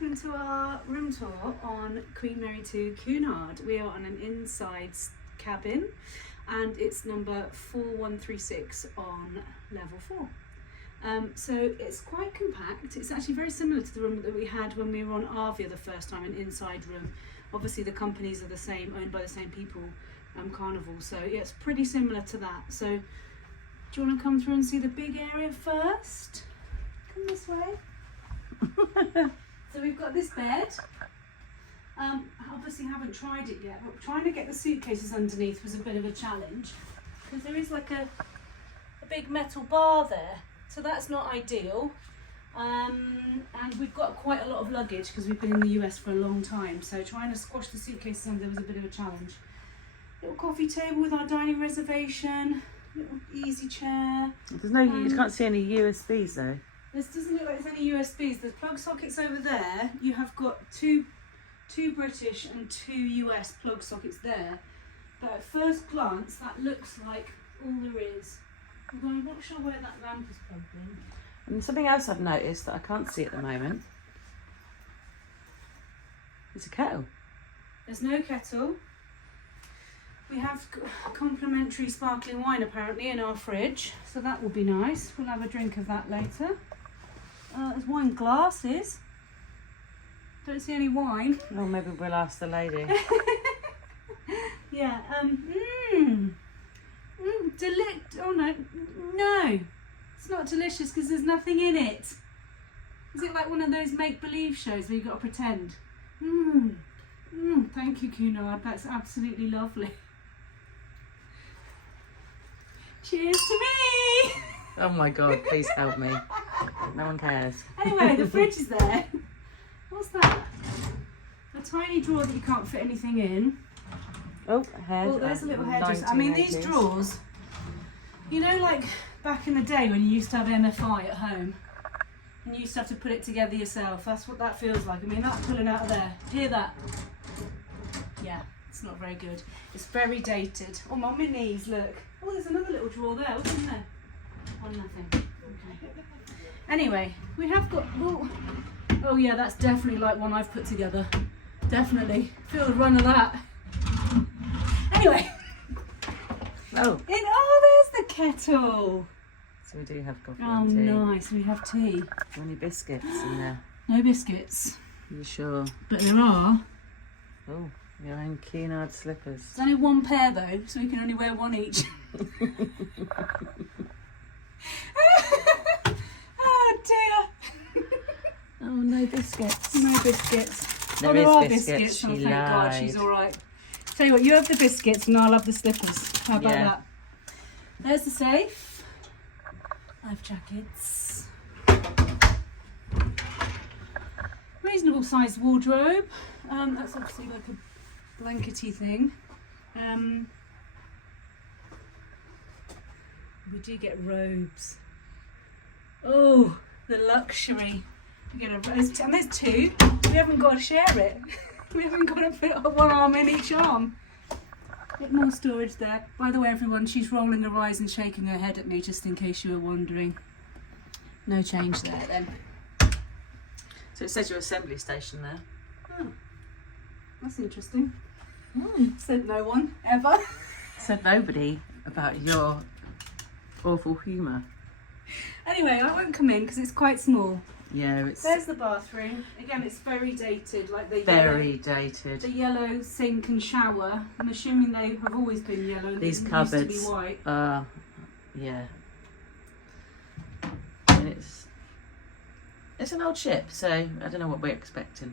welcome to our room tour on QM2 Cunard. We are on an inside cabin and it's number 4136 on level 4. So it's quite compact. It's actually very similar to the room that we had when we were on Arvia the first time, an inside room. Obviously the companies are the same, owned by the same people, Carnival, so yeah, it's pretty similar to that. So do you want to come through and see the big area first? Come this way. So we've got this bed. Obviously haven't tried it yet, but trying to get the suitcases underneath was a bit of a challenge because there is like a big metal bar there, so that's not ideal. And we've got quite a lot of luggage because we've been in the US for a long time, so trying to squash the suitcases under was a bit of a challenge. Little coffee table with our dining reservation, little easy chair. There's no, you can't see any USBs though. This doesn't look like there's any USBs. The plug sockets over there, you have got two British and 2 US plug sockets there. But at first glance, that looks like all there is. Although I'm not sure where that lamp is plugged in. And something else I've noticed that I can't see at the moment is a kettle. There's no kettle. We have complimentary sparkling wine apparently in our fridge, so that will be nice. We'll have a drink of that later. There's wine glasses. Don't see any wine. Well, maybe we'll ask the lady. Yeah. Oh no, it's not delicious because there's nothing in it. Is it like one of those make-believe shows where you've got to pretend? Thank you, Cunard. That's absolutely lovely. Cheers to me! Oh my God, please help me. No one cares. Anyway, the fridge is there. What's that? A tiny drawer that you can't fit anything in. Oh, a head. Oh, there's a little hairdresser. I mean, these drawers, you know, like back in the day when you used to have MFI at home and you used to have to put it together yourself. That's what that feels like. I mean, that's pulling out of there. Hear that? Yeah, it's not very good. It's very dated. Oh, my knees, look. Oh, there's another little drawer there. What's in there? Oh, nothing. Okay. Anyway, we have got... Oh yeah, that's definitely like one I've put together. Definitely. Feel the run of that. Anyway. Oh, there's the kettle. so we do have coffee Oh, and tea. nice. We have tea. Any biscuits in there? No biscuits. You sure? But there are. Oh, your own Cunard slippers. There's only one pair though, so we can only wear one each. Oh dear. Oh, no biscuits. No biscuits. There are is biscuits. Oh, She thank God, lied. she's all right. Tell you what, you have the biscuits and I'll have the slippers. How about Yeah. that? There's the safe. Life jackets. Reasonable sized wardrobe. That's obviously like a blankety thing. We do get robes. Oh, the luxury. We get and there's 2. We haven't got to share it. We haven't got to put one arm in each arm. Bit more storage there. By the way, everyone, she's rolling her eyes and shaking her head at me just in case you were wondering. No change there then. So it says your assembly station there. Oh, that's interesting. Said no one ever. Said nobody about your awful humour. Anyway, I won't come in because it's quite small. Yeah, it's There's the bathroom. Again, it's very dated, like the very dated. The yellow sink and shower. I'm assuming they have always been yellow. And These they cupboards used to be white. yeah. And it's an old ship, so I don't know what we're expecting.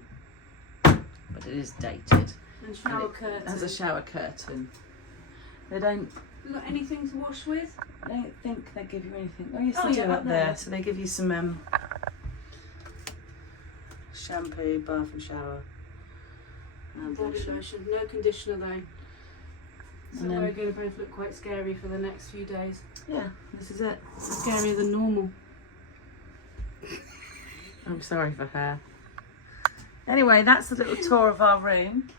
But it is dated. And shower It curtain. has a shower curtain. They don't Got anything to wash with? I don't think they give you anything. Oh yes, Oh, they yeah, do up up there. there. So they give you some shampoo, bath and shower. And Body lotion. lotion. No conditioner though. So And then- we're going to both look quite scary for the next few days. Yeah, this is it. Scarier than normal. I'm sorry for her. Anyway, that's a little tour of our room.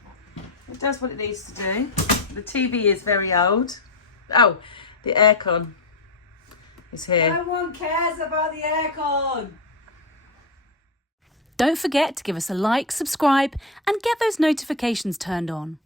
It does what it needs to do. The TV is very old. Oh, the aircon is here. No one cares about the aircon. Don't forget to give us a like, subscribe, and get those notifications turned on.